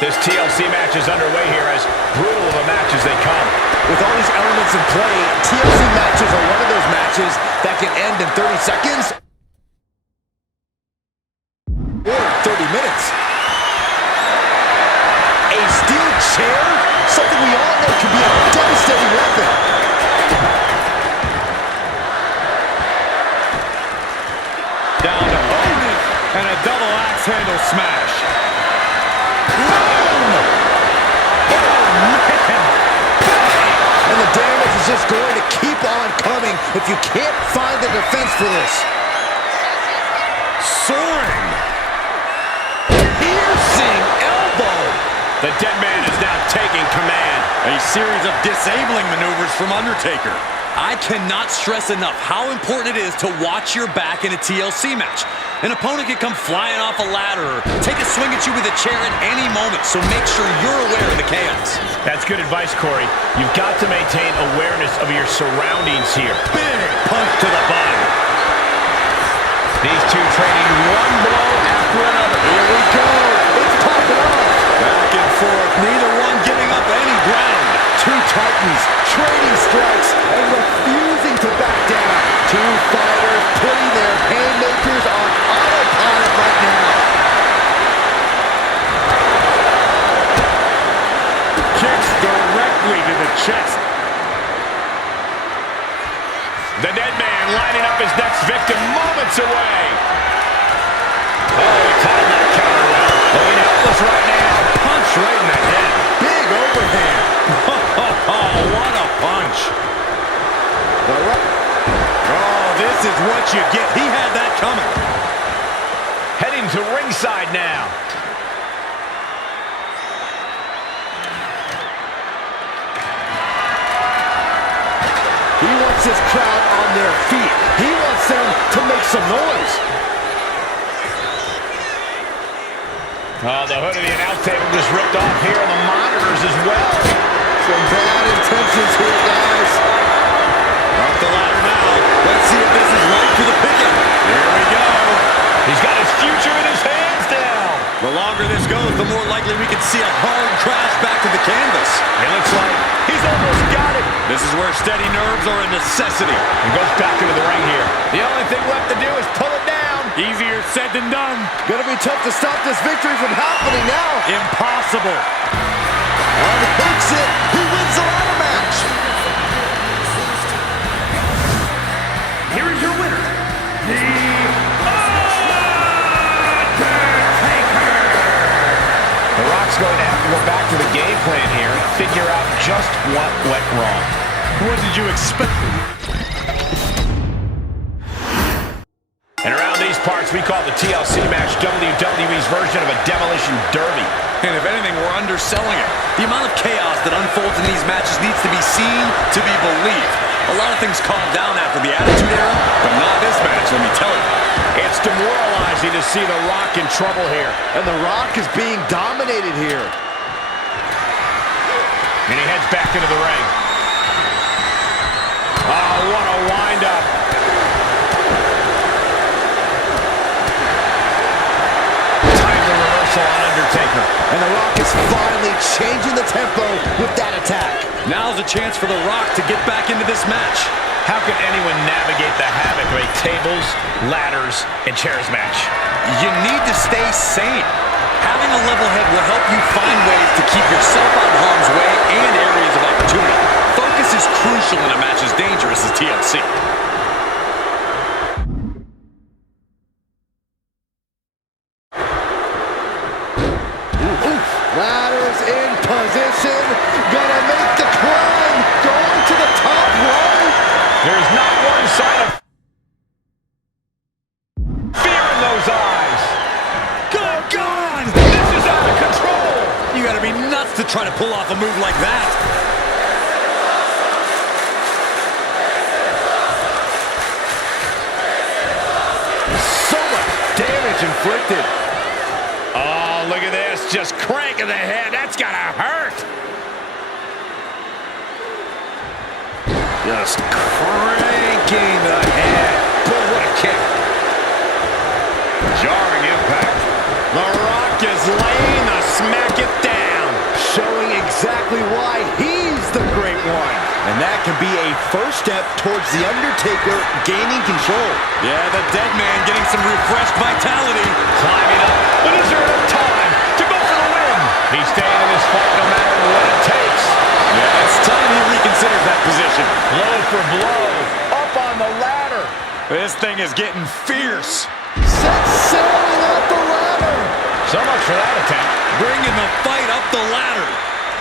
This TLC match is underway here, as brutal of a match as they come. With all these elements in play, TLC matches are one of those matches that can end in 30 seconds or 30 minutes. A steel chair? Something we all know can be a devastating weapon. Down to Odin, and a double axe handle smash. And the damage is just going to keep on coming if you can't find the defense for this. Soaring. Piercing elbow. The dead man is now taking command. A series of disabling maneuvers from Undertaker. I cannot stress enough how important it is to watch your back in a TLC match. An opponent can come flying off a ladder or take a swing at you with a chair at any moment, so make sure you're aware of the chaos. That's good advice, Corey. You've got to maintain awareness of your surroundings here. Big punch to the body. These two trading one blow after another. Here we go. It's popping off. Back and forth, neither one giving up any ground. Two titans trading strikes and refusing to back down. Two fighters putting their haymakers on autopilot right now. Kicks directly to the chest. The dead man lining up his next victim moments away. Oh, he timed that counter well. Looking helpless right now. Punch right in the head. Big overhand. Oh, what a punch. Oh, this is what you get. He had that coming. Heading to ringside now. wants his crowd on their feet. He wants them to make some noise. Oh, the hood of the announce table just ripped off here, and the monitors as well. Some bad intentions here, guys. Up the ladder now. Let's see if this is right for the picking. Here we go. He's got his future in his hands now. The longer this goes, the more likely we can see a hard crash back to the canvas. It looks like he's almost got it. This is where steady nerves are a necessity. He goes back into the ring here. The only thing left to do is pull it down. Easier said than done. Gonna be tough to stop this victory from happening now. Impossible. Unhooks it. He wins the ladder match. Here is your winner, The Rock's going to have to go back to the game plan here and figure out just what went wrong. What did you expect? And around these parts, we call the TLC match WWE's version of a demolition derby. And if anything, we're underselling it. The amount of chaos that unfolds in these matches needs to be seen to be believed. A lot of things calmed down after the Attitude Era, but not this match, let me tell you. It's demoralizing to see The Rock in trouble here. And The Rock is being dominated here. And he heads back into the ring. Oh, what a wind-up. On Undertaker. And The Rock is finally changing the tempo with that attack. Now's a chance for The Rock to get back into this match. How can anyone navigate the havoc of a tables, ladders, and chairs match? You need to stay sane. Having a level head will help you find ways to keep yourself out of harm's way and areas of opportunity. Focus is crucial in a match as dangerous as TLC. Ladders in position. Gonna make the climb. Going to the top rope. There's not one sign of fear in those eyes. Good God! This is out of control. You gotta be nuts to try to pull off a move like that. So much damage inflicted. Oh, look at this. Just cranking the head. That's gotta hurt. Just cranking the head. Boy, what a kick. Jarring impact. The Rock is laying the smack it down. Showing exactly why he's the great one. And that can be a first step towards The Undertaker gaining control. Yeah, the dead man getting some refreshed vitality. Climbing up. But is there enough time to go for the win? He's staying in this fight no matter what it takes. Yeah, it's time he reconsiders that position. Blow for blow. Up on the ladder. This thing is getting fierce. Set sailing up the ladder. So much for that attempt. Bringing the fight up the ladder.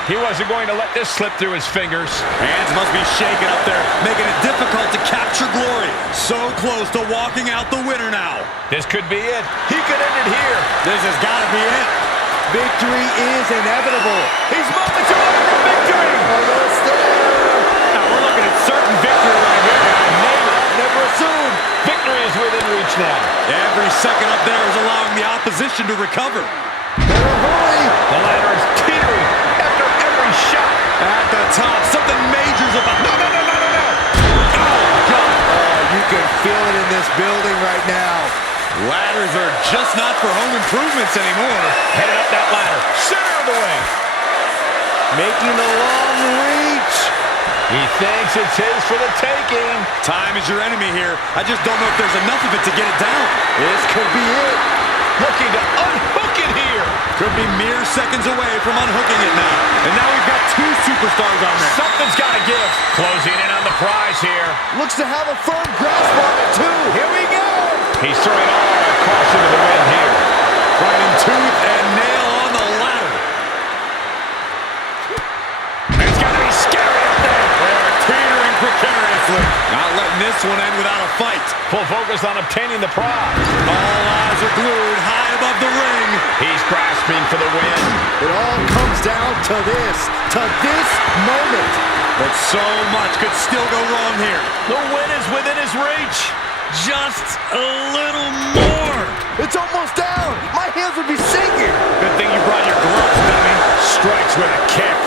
He wasn't going to let this slip through his fingers. Hands must be shaking up there, making it difficult to capture glory. So close to walking out the winner now. This could be it. He could end it here. This has got to be it. Victory is inevitable. He's moments away from victory. Almost there. Now we're looking at certain victory right here. Never assume. Victory is within reach now. Every second up there is allowing the opposition to recover. Better hurry. The ladder is teetering after every shot. At the top, something major's about. No. Oh, God. Oh, you can feel it in this building right now. Ladders are just not for home improvements anymore. Headed up that ladder. Center of the ring. Making the long reach. He thinks it's his for the taking. Time is your enemy here. I just don't know if there's enough of it to get it down. This could be it. Looking to unhook it here. Could be mere seconds away from unhooking it now. And now we've got two superstars on there. Something's got to give. Closing in on the prize here. Looks to have a firm grasp on it, too. Here we go. He's throwing all that caution to the wind here. Fighting tooth and nail on the ladder. It's got to be scary up there. They're teetering precariously. Not letting this one end without a fight. people focused on obtaining the prize. All eyes are glued high above the ring. He's grasping for the win. It all comes down to this moment. But so much could still go wrong here. The win is within his reach. Just a little more. It's almost down. My hands would be shaking. Good thing you brought your gloves, dummy. Strikes with a kick.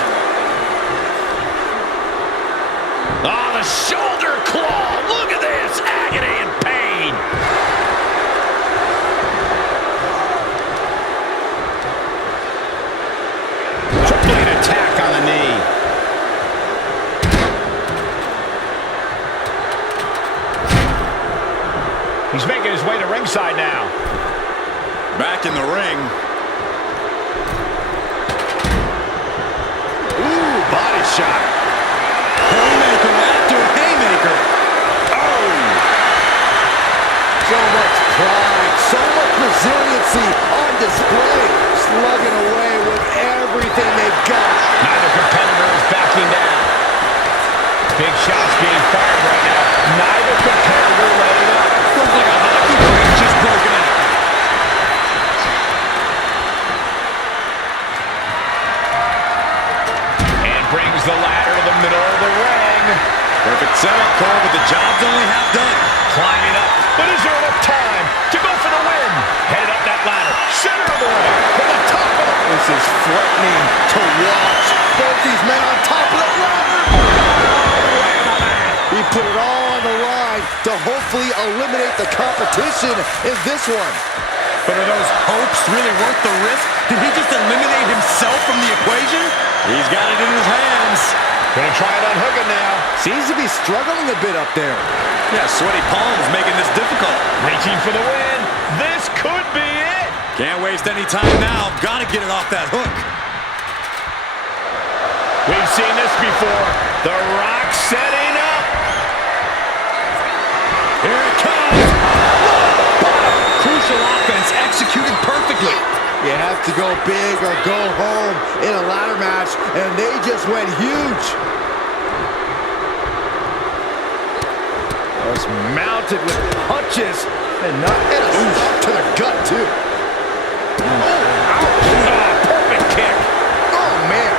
Oh, the shoulder claw. Look at this. Agony and pain. Tripling attack on the knee. He's making his way to ringside now. Back in the ring. Ooh, body shot. Haymaker after haymaker. Oh! So much pride, so much resiliency on display. Slugging away with everything they've got. Neither competitor is backing down. Big shots being fired right now. Neither competitor letting up. Looks like a hockey crane's just broken out. And brings the ladder to the middle of the ring. Perfect setup, Cole, but the job's only half done. Climbing up. But is there enough time to go for the win? Headed up that ladder. Center of the ring. From the top of it. This is frightening to watch. Both these men on top of the ladder. He put it all on the line to hopefully eliminate the competition in this one. But are those hopes really worth the risk? Did he just eliminate himself from the equation? He's got it in his hands. Gonna try it unhooking now. Seems to be struggling a bit up there. Yeah, sweaty palms making this difficult. Reaching for the win. This could be it. Can't waste any time now. Gotta get it off that hook. We've seen this before. The Rock setting up. Here it comes. Crucial offense executed perfectly. You have to go big or go home in a ladder match, and they just went huge. Was mounted with punches and not and a to the gut too. Perfect kick. Oh man!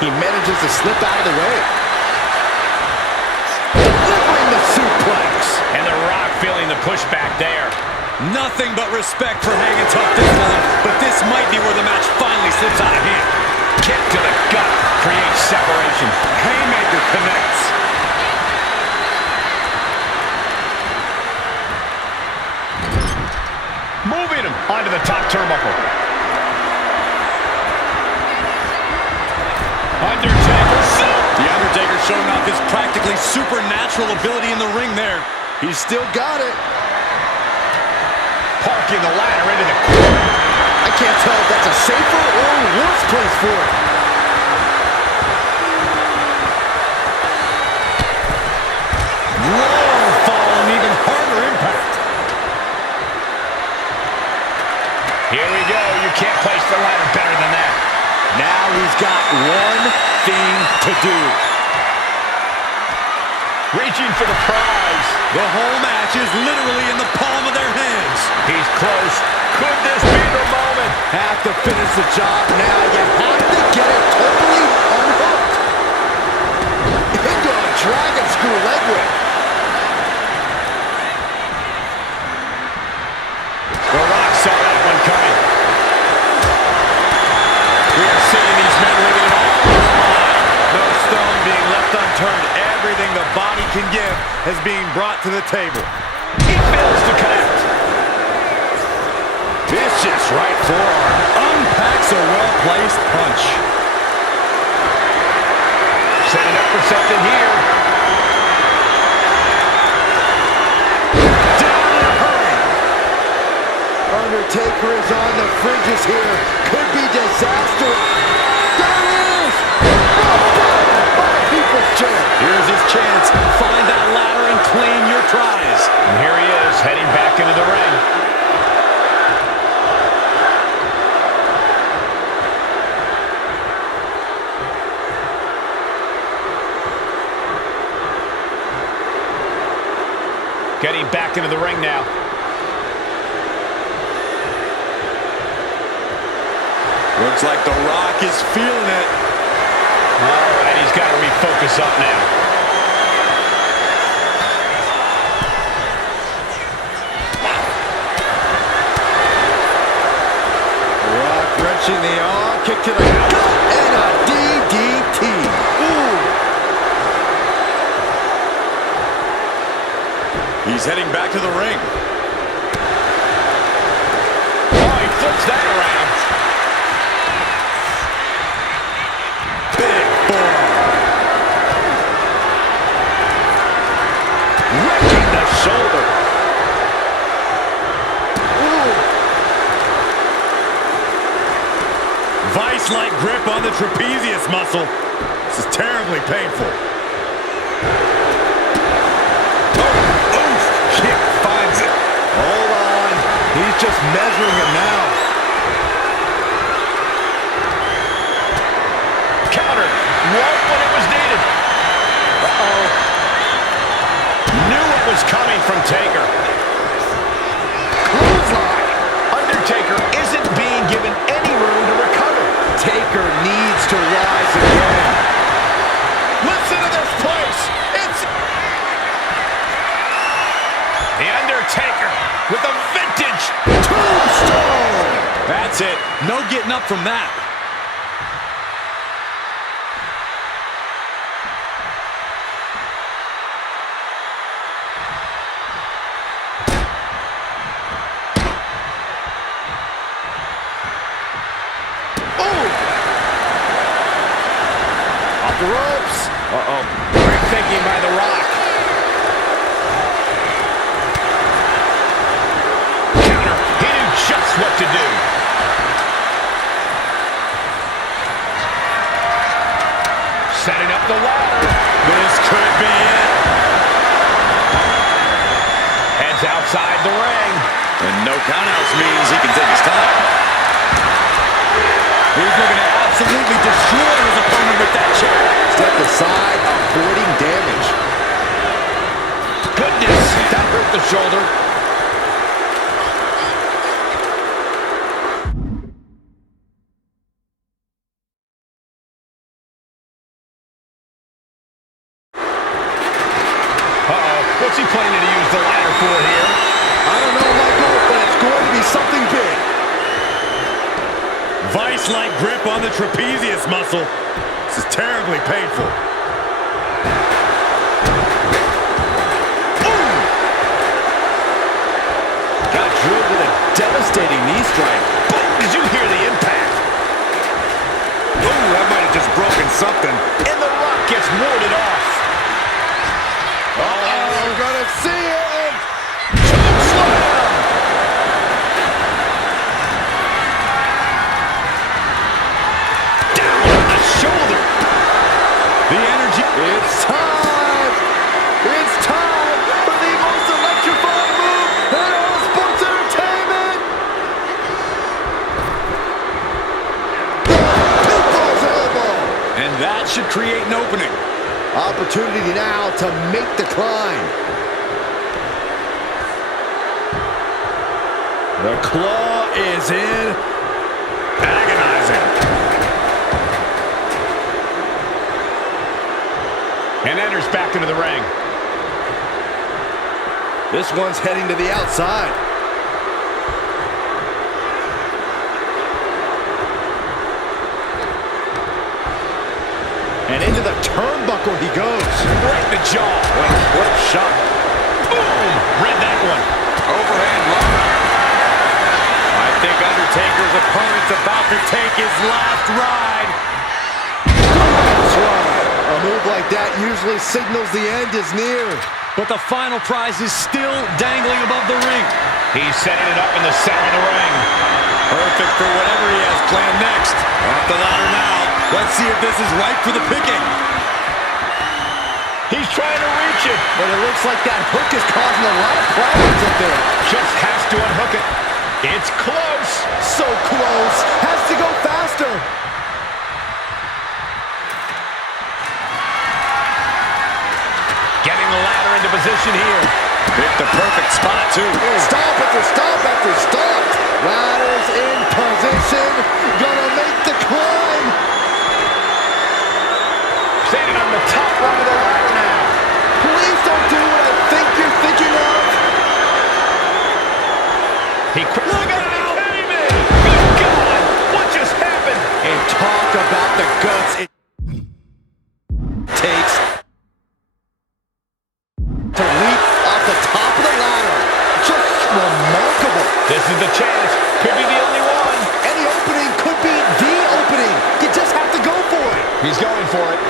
He manages to slip out of the way. Delivering the suplex. And The Rock feeling the pushback there. Nothing but respect for hanging tough this long, but this might be where the match finally slips out of hand. Kick to the gut creates separation. Haymaker connects. Moving him onto the top turnbuckle. Undertaker. The Undertaker showing off his practically supernatural ability in the ring there. He's still got it. Parking the ladder into the corner. I can't tell if that's a safer or worse place for it. Low fall and even harder impact. Here we go. You can't place the ladder better than that. Now he's got one thing to do. Reaching for the prize. The whole match is literally in the palm of their hands. He's close. Could this be the moment? Have to finish the job now. You have to get it totally unhooked. Into a dragon screw leg whip. The Rock saw that one coming. We are seeing these men living it all on the line. No stone being left unturned. Everything the body can give is being brought to the table. He fails to connect. Vicious right forearm. Unpacks a well-placed punch. Setting up for something here. Down in a hurry. Undertaker is on the fringes here. Could be disaster. There it is! By a people's chair. Here's his chance. Find that ladder and claim your prize. And here he is, heading back into the ring. headed back into the ring now. Looks like The Rock is feeling it. All right, he's got to refocus up now. Rock wrenching the arm, kick to the gut, and a DDT. Ooh. He's heading back to the ring. Oh, he flips that around. Big forearm. Wrecking the shoulder. Ooh. Vice-like grip on the trapezius muscle. This is terribly painful. Kick finds it. Hold on. He's just measuring him now. Counter. Right when it was needed. Uh-oh. Knew it was coming from Taker. Clothesline. Undertaker isn't being given any room to recover. Taker needs to rise again. Listen to this place. It's The Undertaker with a vintage tombstone. That's it. No getting up from that. Off the ropes. Uh-oh. Great thinking by The Rock. Counter. He knew just what to do. Setting up the ladder. This could be it. Heads outside the ring. And no countouts means he can take his time. He's looking to absolutely destroy his opponent with that chair. Step aside, avoiding damage. Goodness, that hurt the shoulder. Uh-oh, what's he planning to use the ladder for here? I don't know, Michael, but it's going to be something big. Vice-like grip on the trapezius muscle. This is terribly painful. Got drilled with a devastating knee strike. Boom, did you hear the impact? Ooh, that might have just broken something. And The Rock gets warded off. Uh-oh, we're gonna see it. Chokeslam! Down on the shoulder. The energy. It's time. It's time for the most electrifying move in all sports entertainment. The Pitbull's elbow. And that should create an opening. Opportunity now to make the climb. The claw is in. Agonizing. And enters back into the ring. This one's heading to the outside. And into the turnbuckle he goes. Right in the jaw. What a shot. Boom! Read that one. Overhand low. I think Undertaker's opponent's about to take his last ride. That's right. A move like that usually signals the end is near. But the final prize is still dangling above the ring. He's setting it up in the center of the ring. Perfect for whatever he has planned next. Off the ladder now. Let's see if this is ripe for the picking. He's trying to reach it. But it looks like that hook is causing a lot of problems up there. Just has to unhook it. It's close. So close. Has to go faster. Getting the ladder into position here. Hit the perfect spot, too. Stomp after stomp after stomp. Ladders in position. Gonna make the climb. Standing on the top rung of the ladder now. Please don't do what I think you're thinking of. Look at how he came in. Good God, what just happened? And talk about the guts it takes to leap off the top of the ladder. Just remarkable. This is the chance. Could be the only one. Any opening could be the opening. You just have to go for it. He's going for it.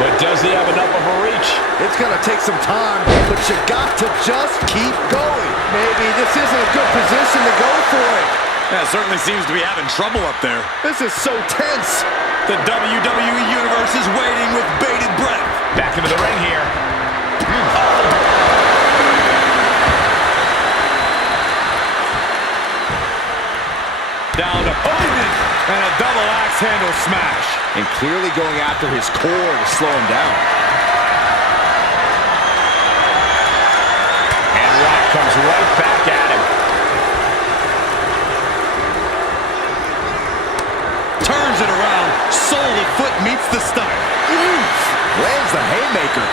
But does he have enough of a reach? It's going to take some time, but you got to just keep going. Maybe this isn't a good position to go for it. Yeah, certainly seems to be having trouble up there. This is so tense. The WWE Universe is waiting with bated breath. Back into the ring here. Down to Hogan, and a double axe handle smash. And clearly going after his core to slow him down. And Rock comes right back at him. Turns it around, sole of foot meets the stomach. Oof. Lands the haymaker.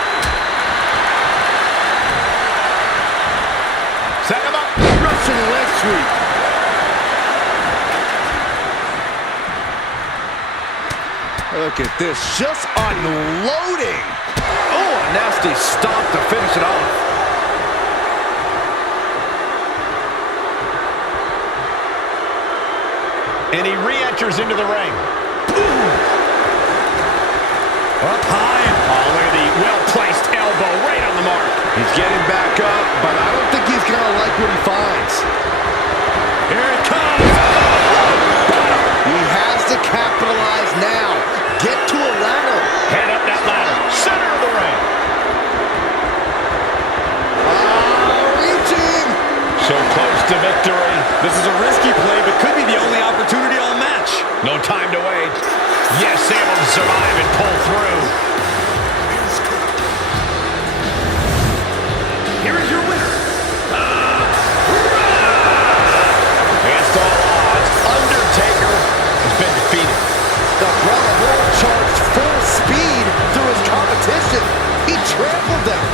Set him up. Russian leg sweep. Look at this, just unloading. Oh, a nasty stomp to finish it off. And he re-enters into the ring. Up high. Oh, look at the well-placed elbow right on the mark. He's getting back up, but I don't think he's going to like what he finds. Here it comes. He has to capitalize now. Get to a ladder. Head up that ladder. Center of the ring. Reaching. So close to victory. This is a risky play, but could be the only opportunity all match. No time to wait. Yes, able to survive and pull through. Here is your winner, Against all odds, Undertaker has been defeated. The Brotherhood charged full speed through his competition. He trampled them.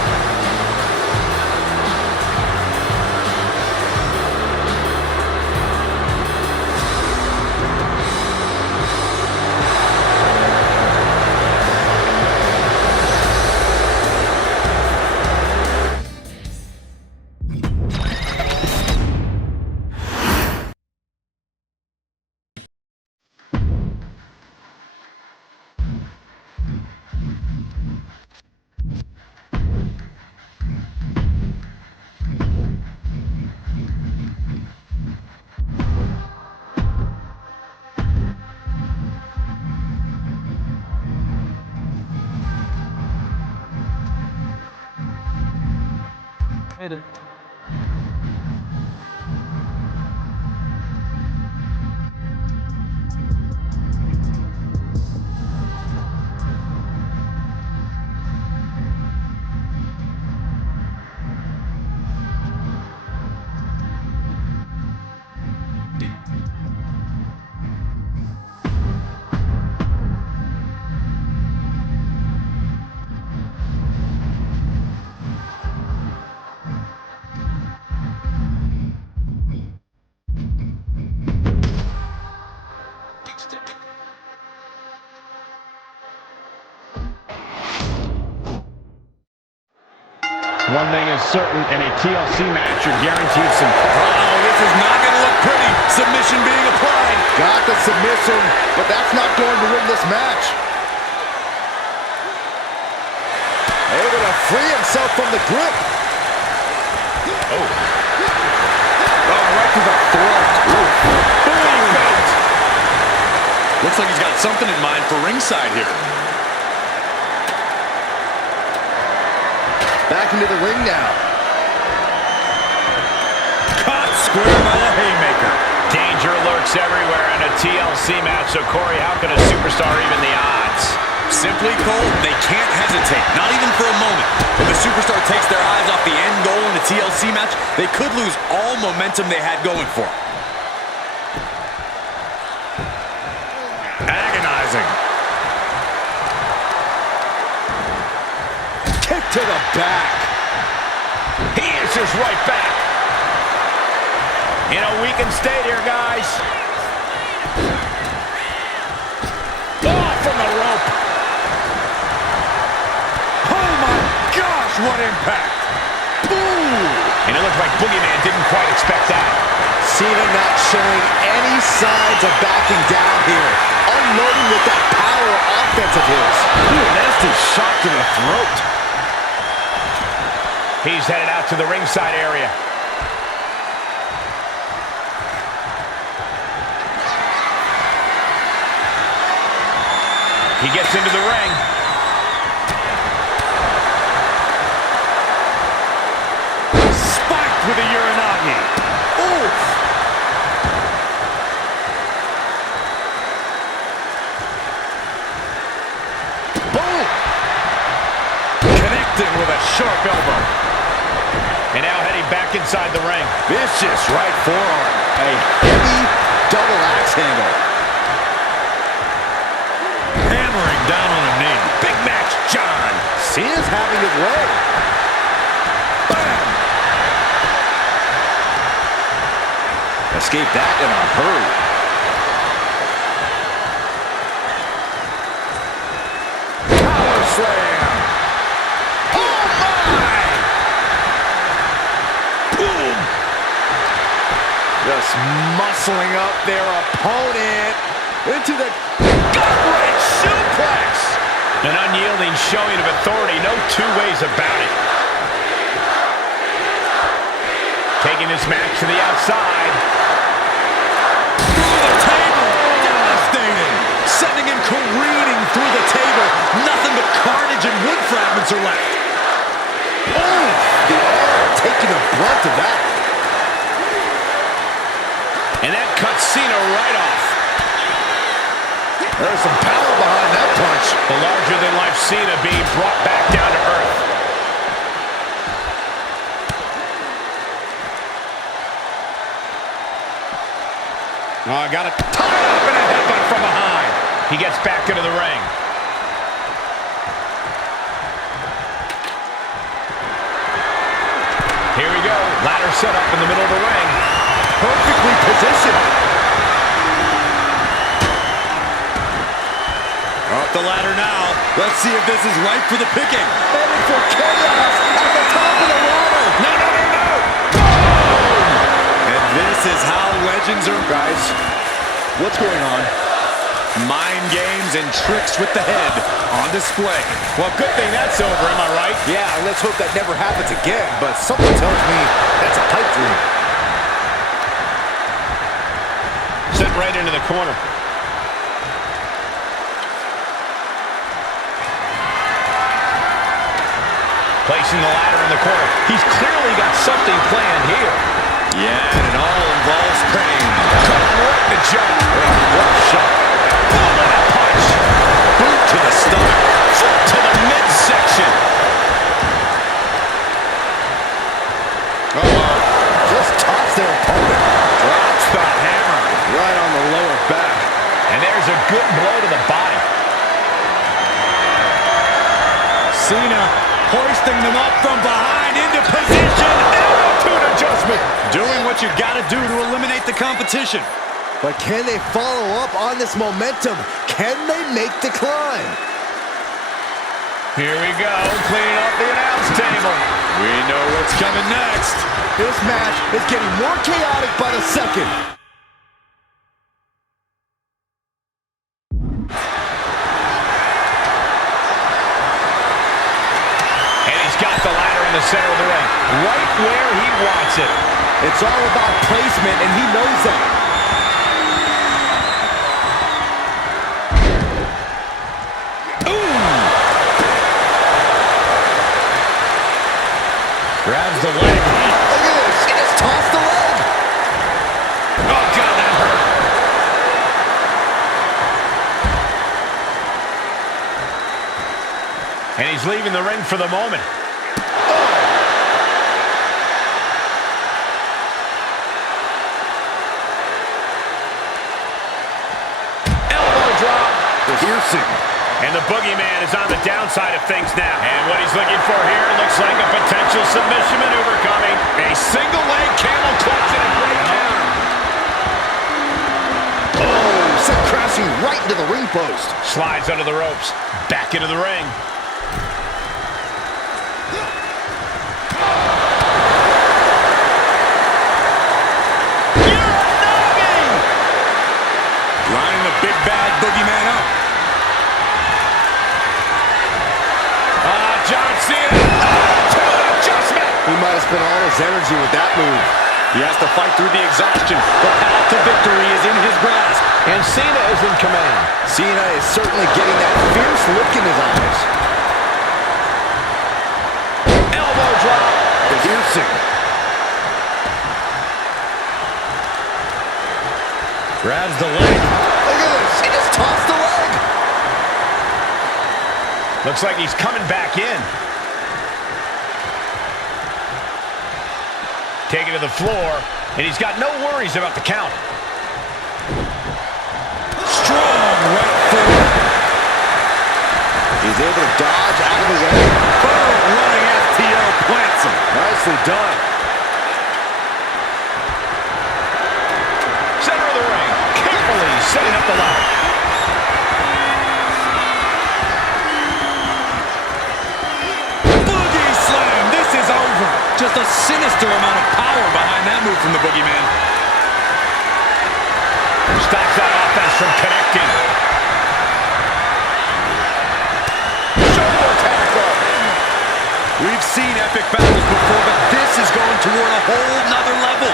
One thing is certain, in a TLC match, you're guaranteed some... Uh-oh, this is not going to look pretty. Submission being applied. Got the submission, but that's not going to win this match. Able to free himself from the grip. Oh, right to the throat. Looks like he's got something in mind for ringside here. Back into the ring now. Caught square by the haymaker. danger lurks everywhere in a TLC match, so Corey, how can a superstar even the odds? Simply, Cole, they can't hesitate, not even for a moment. If the superstar takes their eyes off the end goal in a TLC match, they could lose all momentum they had going for them. Agonizing. Kick to the back. He answers right back. In a weakened state here, guys. Oh, from the rope. Oh, my gosh, what impact. Boom. And it looked like Boogeyman didn't quite expect that. Cena not showing any signs of backing down here. Unloading with that power offense of his. Ooh, nasty shot to the throat. He's headed out to the ringside area. He gets into the ring. Spiked with a Uranagi. Oof. Boom. Connecting with a sharp elbow. And now heading back inside the ring. Vicious right forearm. A heavy double axe handle. Hammering down on a knee. Big match, John. Cena's having his way. Bam. Escape that in a hurry. Power slam. Oh, my. Boom. Just muscling up their opponent into the Gut-wrench suplex. An unyielding showing of authority. No two ways about it. Taking this match to the outside. Through the table. Devastating. Sending him careening through the table. Nothing but carnage and wood fragments are left. oh, the arm taking the brunt of that. And that cuts Cena right off. There's some power behind that punch. The larger-than-life Cena being brought back down to earth. Oh, got it tied up in a headbutt from behind. He gets back into the ring. Here we go. Ladder set up in the middle of the ring. Perfectly positioned. Up the ladder now. Let's see if this is ripe for the picking. Headed for chaos at the top of the ladder. No, no, no, no. And this is how legends are, guys. What's going on? Mind games and tricks with the head on display. Well, good thing that's over, am I right? Yeah, let's hope that never happens again, but something tells me that's a pipe dream. Sent right into the corner. Placing the ladder in the corner. He's clearly got something planned here. Yeah, and it all involves pain. Cut him right in the jaw. What a shot. Boom, and a punch. Boot to the stomach. Foot to the midsection. Just toss their opponent. Drops the hammer. Right on the lower back. And there's a good blow to the body. Cena hoisting them up from behind into position. Altitude adjustment. Doing what you got to do to eliminate the competition. But can they follow up on this momentum? Can they make the climb? Here we go, cleaning up the announce table. We know what's coming next. This match is getting more chaotic by the second. And he's got the ladder in the center of the ring, right where he wants it. It's all about placement, and he knows that. Grabs the leg. Look at this. He just tossed the leg. Oh, God, that hurt. he's leaving the ring for the moment. Elbow drop. Piercing. And the boogeyman is on the downside of things now. And what he's looking for here looks like a potential submission maneuver coming. A single leg camel clutch and a great counter. Oh, sent crashing right into the ring post. Slides under the ropes. Back into the ring. Lining the big bad boogeyman up. John Cena to an adjustment. He might have spent all his energy with that move. He has to fight through the exhaustion. The path to victory is in his grasp. And Cena is in command. Cena is certainly getting that fierce look in his eyes. Elbow drop. Piercing. Grabs the leg. Look at this. He just tossed the leg. Looks like he's coming back in. Taken to the floor, and he's got no worries about the count. Strong right foot. He's able to dodge out of the way. Boom, running FTO plants him. Nicely done. Center of the ring, carefully setting up the ladder. Boogie slam. This is over. Just a sinister amount of power behind that move from the boogeyman. Stops that offense from connecting. Shoulder tackle. We've seen epic battles before, but this is going toward a whole nother level.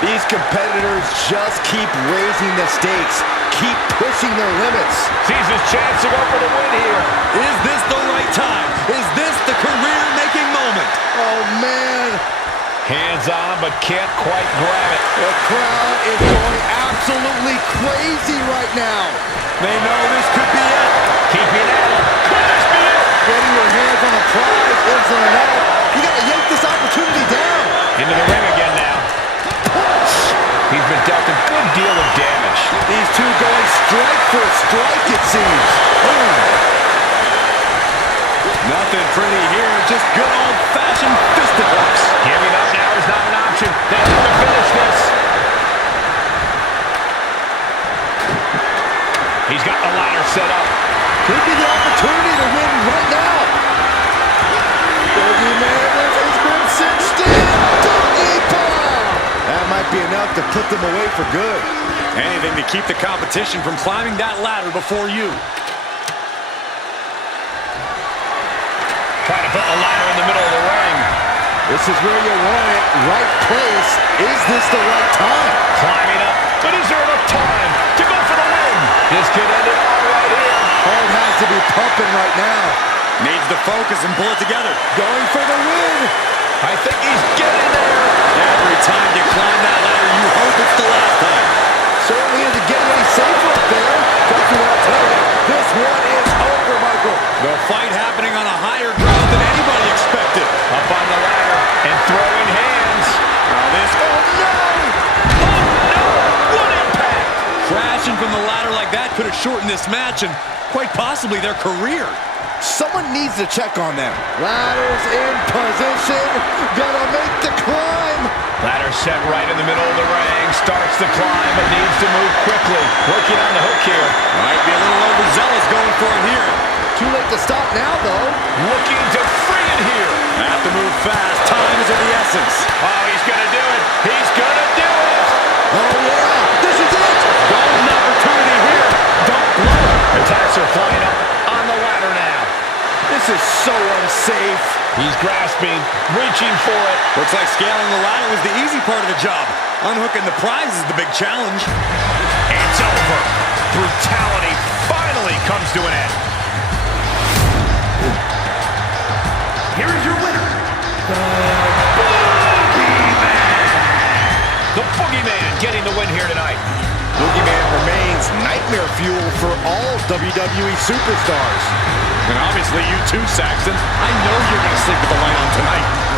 These competitors just keep raising the stakes, keep pushing their limits. Sees his chance to go for the win here. Is this the right time? Is this the career-making moment? Oh, man. Hands on, but can't quite grab it. The crowd is going absolutely crazy right now. They know this could be it. Keeping at it. Could this be it? Getting your hands on the prize isn't enough. You got to yank this opportunity down. Into the ring again now. He's been dealt a good deal of damage. These two going strike for strike, it seems. Boom. Nothing pretty here, just good old-fashioned fisticuffs. Giving up now is not an option. They have to finish this. He's got the ladder set up. Could be the opportunity to win right now. Boogeyman has been cinched in. Doggy pound. That might be enough to put them away for good. Anything to keep the competition from climbing that ladder before you. Trying to put the ladder in the middle of the ring. This is where you want it. Right place. Is this the right time? Climbing up. But is there enough time to go for the win? This could end it all right here. Heart has to be pumping right now. Needs to focus and pull it together. Going for the win. I think he's getting there. Every time you climb that ladder, you hope it's the last time. Certainly isn't getting any safer up there. Trust me when I tell you, this one is over, Michael. The fight happening on a higher ground than anybody expected. Up on the ladder and throwing hands. Oh, no! Oh, no! What impact! Crashing from the ladder like that could have shortened this match and quite possibly their career. Someone needs to check on them. Ladder's in position. Gonna make the climb. Ladder set right in the middle of the ring. Starts the climb, but needs to move quickly. Working on the hook here. Might be a little overzealous going for it here. Too late to stop now, though. Looking to free it here. Have to move fast. Time is of the essence. Oh, he's going to do it. He's going to do it. Oh, yeah. This is it. Golden opportunity here. Don't blow it. Attacks are flying up on the ladder now. This is so unsafe. He's grasping, reaching for it. Looks like scaling the ladder was the easy part of the job. Unhooking the prize is the big challenge. It's over. Brutality finally comes to an end. Here is your winner, The Boogeyman getting the win here tonight. Boogeyman remains nice nightmare fuel for all WWE superstars. And obviously you too, Saxton. I know you're going to sleep with the light on tonight.